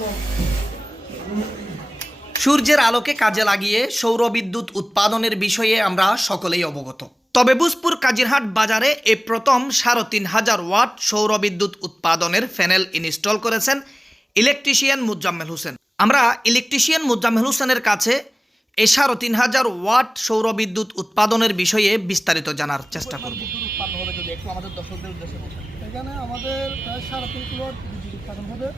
সব সূর্যের আলোকে কাজে লাগিয়ে সৌর বিদ্যুৎ উৎপাদনের বিষয়ে আমরা সকলেই অবগত। তবে বুজপুর কাজিরহাট বাজারে এই প্রথম সাড়ে তিন হাজার ওয়াট সৌর বিদ্যুৎ উৎপাদনের প্যানেল ইনস্টল করেছেন ইলেকট্রিশিয়ান মুজাম্মেল হোসেন। আমরা ইলেকট্রিশিয়ান মুজাম্মেল হোসেনের কাছে এই সাড়ে তিন হাজার ওয়াট সৌর বিদ্যুৎ উৎপাদনের বিষয়ে বিস্তারিত জানার চেষ্টা করব। এখানে আমাদের প্রায় সাড়ে তিন কিলোয়াট বিদ্যুৎ উৎপাদন হবে।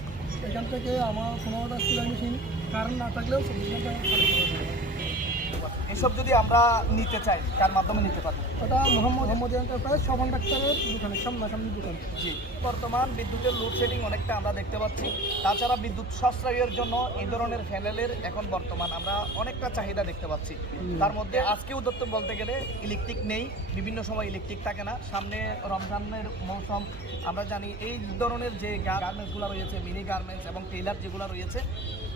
এখান থেকে আমার পনেরোটা সিলাই মেশিন কারেন্ট না থাকলেও চব্বিশ ঘণ্টা চালু করা যাবে। এসব যদি আমরা নিতে চাই কার মাধ্যমে নিতে পারব ওটা মোহাম্মদ মোহাম্মদ এন্টারপ্রাইজ ডাক্তারের দোকানে সামনাসামনি দোকান জি। বর্তমান বিদ্যুতের লোডশেডিং অনেকটা আমরা দেখতে পাচ্ছি। তাছাড়া বিদ্যুৎ সাশ্রয়ের জন্য এই ধরনের প্যানেলের এখন বর্তমান আমরা অনেকটা চাহিদা দেখতে পাচ্ছি। তার মধ্যে আজকে উদ্যত্ত বলতে গেলে ইলেকট্রিক নেই বিভিন্ন সময় ইলেকট্রিক থাকে না। সামনে রমজানের মৌসুম আমরা জানি এই ধরনের যে গার্মেন্টসগুলো রয়েছে মিনি গার্মেন্টস এবং টেইলার যেগুলো রয়েছে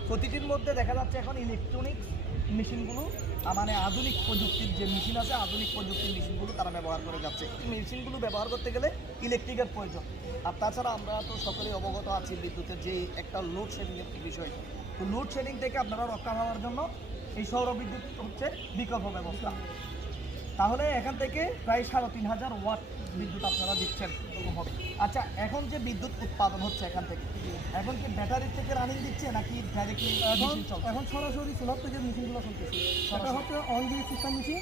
প্রতিটির মধ্যে দেখা যাচ্ছে এখন ইলেকট্রনিক্স মেশিনগুলো মানে আধুনিক প্রযুক্তির যে মেশিন আছে, আধুনিক প্রযুক্তির মেশিনগুলো তারা ব্যবহার করে যাচ্ছে। মেশিনগুলো ব্যবহার করতে গেলে ইলেকট্রিকের প্রয়োজন। আর তাছাড়া আমরা তো সকলেই অবগত আছি বিদ্যুতের যে একটা লোড শেডিংয়ের বিষয়। তো লোডশেডিং থেকে আপনারা রক্ষা পাওয়ার জন্য এই সৌর বিদ্যুৎ হচ্ছে বিকল্প ব্যবস্থা। তাহলে এখান থেকে প্রায় সাড়ে তিন হাজার ওয়াট বিদ্যুৎ আপনারা দিচ্ছেন হবে আচ্ছা এখন যে বিদ্যুৎ উৎপাদন হচ্ছে এখান থেকে এখন কি ব্যাটারি থেকে রানিং দিচ্ছে নাকি ডাইরেক্টলি এখন এখন সরাসরি সোলার থেকে মেশিনগুলো চলতেছে। এটা হচ্ছে অন দিয়ে সিস্টেম মেশিন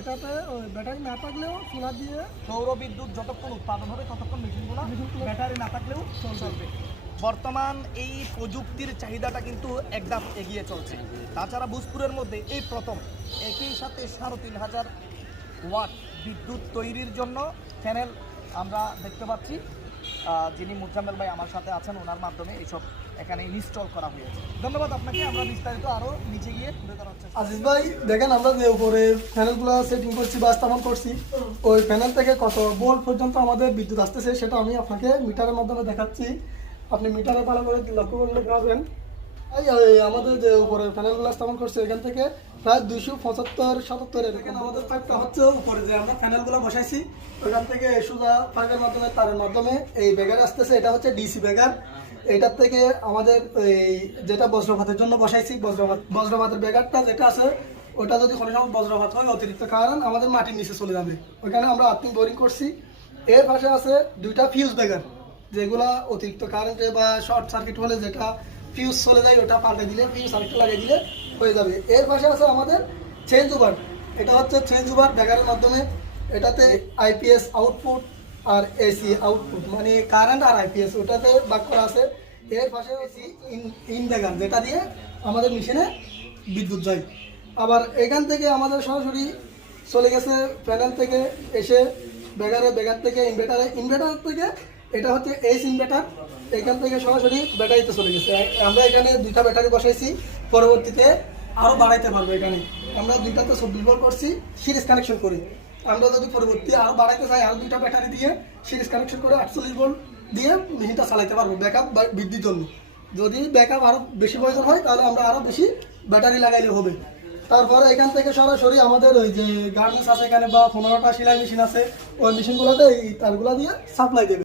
এটাতে ব্যাটারি না থাকলেও সোলার দিয়ে সৌর বিদ্যুৎ যতক্ষণ উৎপাদন হবে ততক্ষণ মেশিনগুলো মেশিনগুলো ব্যাটারি না থাকলেও চলবে। বর্তমান এই প্রযুক্তির চাহিদাটা কিন্তু একদম এগিয়ে চলছে। তাছাড়া ভোজপুরের মধ্যে এই প্রথম একই সাথে সাড়ে তিন হাজার ওয়াট বিদ্যুৎ তৈরির জন্য চ্যানেল আমরা দেখতে পাচ্ছি। যিনি মুজাম্মেল ভাই আমার সাথে আছেন, ওনার মাধ্যমে এইসব এখানে ইনস্টল করা হয়েছে। ধন্যবাদ আপনাকে, আমরা বিস্তারিত আরও নিচে গিয়ে তুলে ধরার চেষ্টা আজিজ ভাই, দেখেন আমরা যে উপরে প্যানেলগুলো সেটিং করছি বা স্থাপন করছি, ওই প্যানেল থেকে কত ভোল্ট পর্যন্ত আমাদের বিদ্যুৎ আসতেছে সেটা আমি আপনাকে মিটারের মাধ্যমে দেখাচ্ছি। আপনি মিটারে ভালো করে লক্ষ্য করলে পাবেন। আমাদের যে উপরে প্যানেলগুলো স্থাপন করছে, এখান থেকে প্রায় দুইশো পঁচাত্তর, সাতাত্তর এরকম। আমাদের পাইপটা হচ্ছে উপরে যে আমরা প্যানেলগুলো বসাইছি ওখান থেকে সুজা পাইপের মাধ্যমে, তারের মাধ্যমে এই ব্যাগার আসতেছে, এটা হচ্ছে ডিসি ব্যাগার। এটার থেকে আমাদের এই যেটা বজ্রপাতের জন্য বসাইছি, বজ্রপাত, বজ্রপাতের ব্যাগারটা যেটা আছে, ওটা যদি কোনো সময় বজ্রপাত হয়, অতিরিক্ত কারণ আমাদের মাটির নিচে চলে যাবে। ওখানে আমরা আর্থিং বোরিং করছি। এর পাশে আছে দুইটা ফিউজ ব্যাগার। যেগুলা অতিরিক্ত কারেন্টে বা শর্ট সার্কিট হলে যেটা ফিউজ চলে যায়, ওটা পাল্টে দিলে ফিউজ সার্কিট লাগিয়ে দিলে হয়ে যাবে। এর পাশে আছে আমাদের চেঞ্জ ওভার এটা হচ্ছে চেঞ্জ ওভার ব্যাগারের মাধ্যমে। এটাতে আইপিএস আউটপুট আর এসি আউটপুট মানে কারেন্ট আর আইপিএস ওটাতে বাক করা আছে। এর পাশে এসি ইন ব্যাগার যেটা দিয়ে আমাদের মেশিনে বিদ্যুৎ যায়। আবার এখান থেকে আমাদের সরাসরি চলে গেছে প্যানেল থেকে এসে ব্যাগারে ব্যাগার থেকে ইনভার্টারে ইনভার্টার থেকে এটা হচ্ছে এইচ ইনভার্টার এখান থেকে সরাসরি ব্যাটারিতে চলে গেছে। আমরা এখানে দুইটা ব্যাটারি বসাইছি। পরবর্তীতে আরও বাড়াইতে পারব এখানে। আমরা দুইটাতে চব্বিশ করছি, সিরিজ কানেকশন করি। আমরা যদি পরবর্তী আরও বাড়াইতে চাই আরও দুইটা ব্যাটারি দিয়ে সিরিজ কানেকশন করে আটচল্লিশ ভোল্ট দিয়ে মেশিনটা চালাইতে পারব ব্যাকআপ বৃদ্ধির জন্য। যদি ব্যাকআপ আরও বেশি প্রয়োজন হয়, তাহলে আমরা আরও বেশি ব্যাটারি লাগাইলে হবে। তারপরে এখান থেকে সরাসরি আমাদের ওই যে গার্মেন্টস আছে এখানে বা পনেরোটা সেলাই মেশিন আছে, ওই মেশিনগুলোতে এই তারগুলো দিয়ে সাপ্লাই দেবে।